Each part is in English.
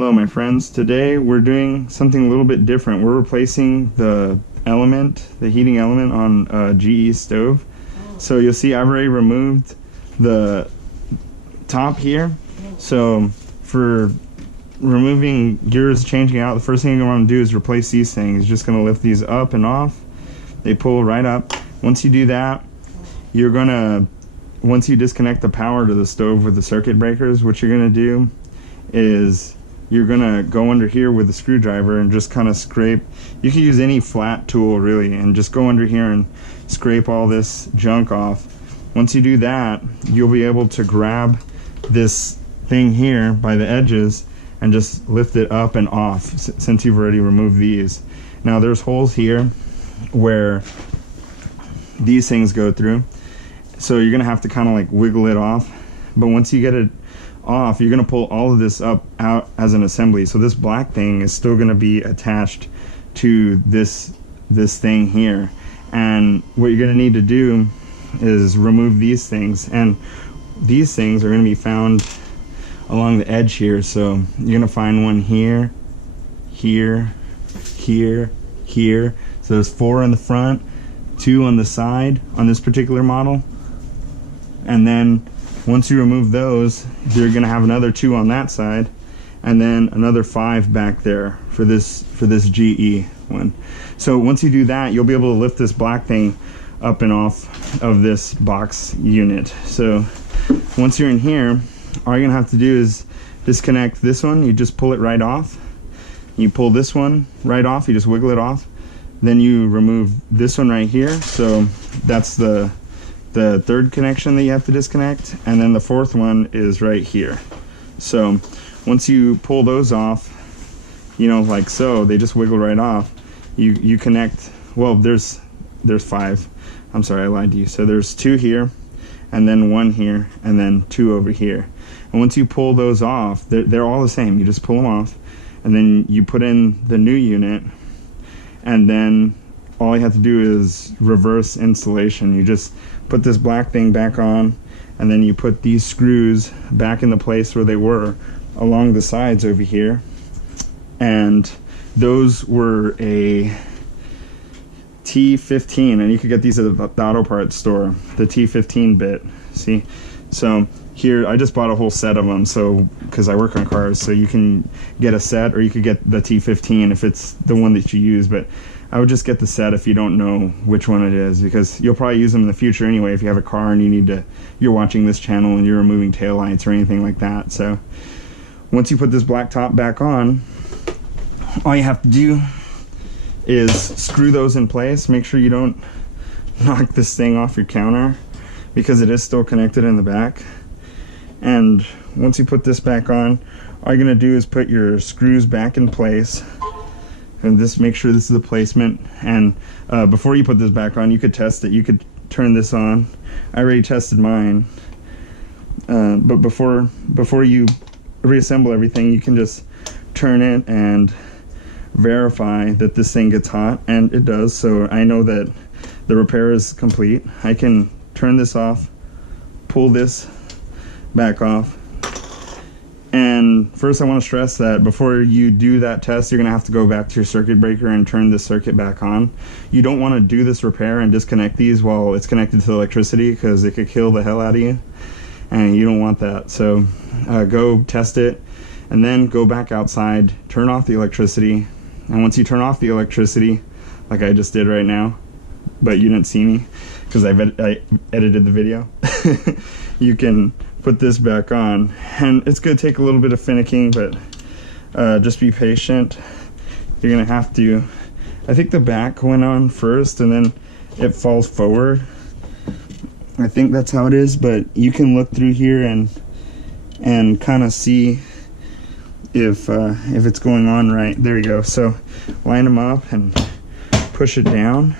Hello my friends, today we're doing something a little bit different. We're replacing the heating element on a GE stove. So you'll see I've already removed the top here. So for removing yours, changing out, the first thing you're going to do is replace these things. You're just going to lift these up and off. They pull right up. Once you do that, you're going to, once you disconnect the power to the stove with the circuit breakers, what you're going to do is you're gonna go under here with a screwdriver and just kind of scrape. You can use any flat tool really, and just go under here and scrape all this junk off. Once you do that, you'll be able to grab this thing here by the edges and just lift it up and off, since you've already removed these. Now there's holes here where these things go through, so you're gonna have to kind of like wiggle it off. But once you get it off, you're going to pull all of this out as an assembly. So this black thing is still going to be attached to this thing here, and what you're going to need to do is remove these things, and these things are going to be found along the edge here. So you're going to find one here, here, here, here. So there's 4 in the front, 2 on the side on this particular model, and then once you remove those, you're going to have another 2 on that side, and then another 5 back there for this GE one. So once you do that, you'll be able to lift this black thing up and off of this box unit. So once you're in here, all you're going to have to do is disconnect this one. You just pull it right off. You pull this one right off. You just wiggle it off. Then you remove this one right here. So that's the third connection that you have to disconnect, and then the 4th one is right here. So once you pull those off, you know, like so, they just wiggle right off. You connect, well, there's 5. I'm sorry, I lied to you. So there's 2 here, and then 1 here, and then 2 over here. And once you pull those off, they're all the same. You just pull them off, and then you put in the new unit, and then all you have to do is reverse installation. You just put this black thing back on, and then you put these screws back in the place where they were along the sides over here. And those were a T15, and you could get these at the auto parts store, the T15 bit. See, so here I just bought a whole set of them, so because I work on cars, so you can get a set, or you could get the T15 if it's the one that you use. But I would just get the set if you don't know which one it is, because you'll probably use them in the future anyway if you have a car and you're watching this channel and you're removing taillights or anything like that. So once you put this black top back on, all you have to do is screw those in place. Make sure you don't knock this thing off your counter, because it is still connected in the back. And once you put this back on, all you're going to do is put your screws back in place, and just make sure this is the placement. And before you put this back on, you could test it. You could turn this on. I already tested mine, but before you reassemble everything, you can just turn it and verify that this thing gets hot, and it does. So I know that the repair is complete. I can turn this off, pull this back off. And first I want to stress that before you do that test, you're going to have to go back to your circuit breaker and turn this circuit back on. You don't want to do this repair and disconnect these while it's connected to the electricity, because it could kill the hell out of you, and you don't want that. So go test it, and then go back outside, turn off the electricity. And once you turn off the electricity, like I just did right now, but you didn't see me because I edited the video, you can put this back on, and it's going to take a little bit of finicking, but just be patient. You're going to have to, I think the back went on first and then it falls forward. I think that's how it is, but you can look through here and kind of see if it's going on right. There you go. So line them up and push it down,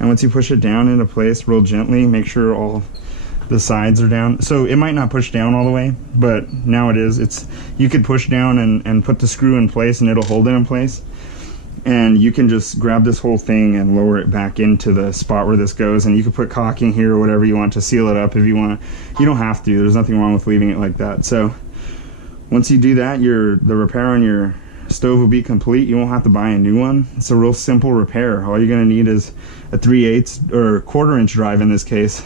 and once you push it down into place real gently, make sure all the sides are down. So it might not push down all the way, but now it is. You could push down and put the screw in place, and it'll hold it in place. And you can just grab this whole thing and lower it back into the spot where this goes, and you can put caulking here or whatever you want to seal it up if you want. You don't have to. There's nothing wrong with leaving it like that. So Once you do that, the repair on your stove will be complete. You won't have to buy a new one. It's a real simple repair. All you're going to need is a 3/8 or 1/4 inch drive in this case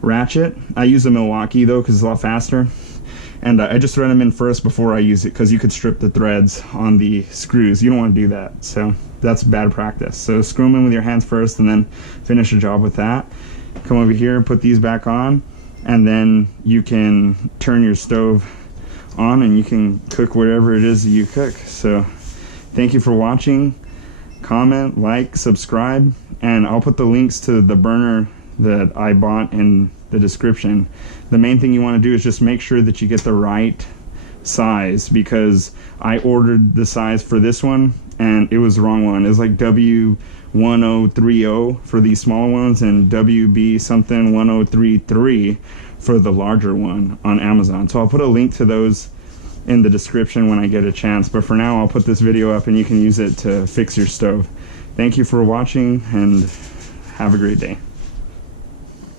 ratchet. I use a Milwaukee though because it's a lot faster, and I just thread them in first before I use it because you could strip the threads on the screws. You don't want to do that, so that's bad practice. So screw them in with your hands first and then finish the job with that. Come over here, put these back on, and then you can turn your stove on and you can cook whatever it is that you cook. So thank you for watching. Comment, like, subscribe, and I'll put the links to the burner that I bought in the description. The main thing you want to do is just make sure that you get the right size, because I ordered the size for this one and it was the wrong one. It was like W1030 for these smaller ones and WB something 1033 for the larger one on Amazon. So I'll put a link to those in the description when I get a chance, but for now I'll put this video up and you can use it to fix your stove. Thank you for watching and have a great day.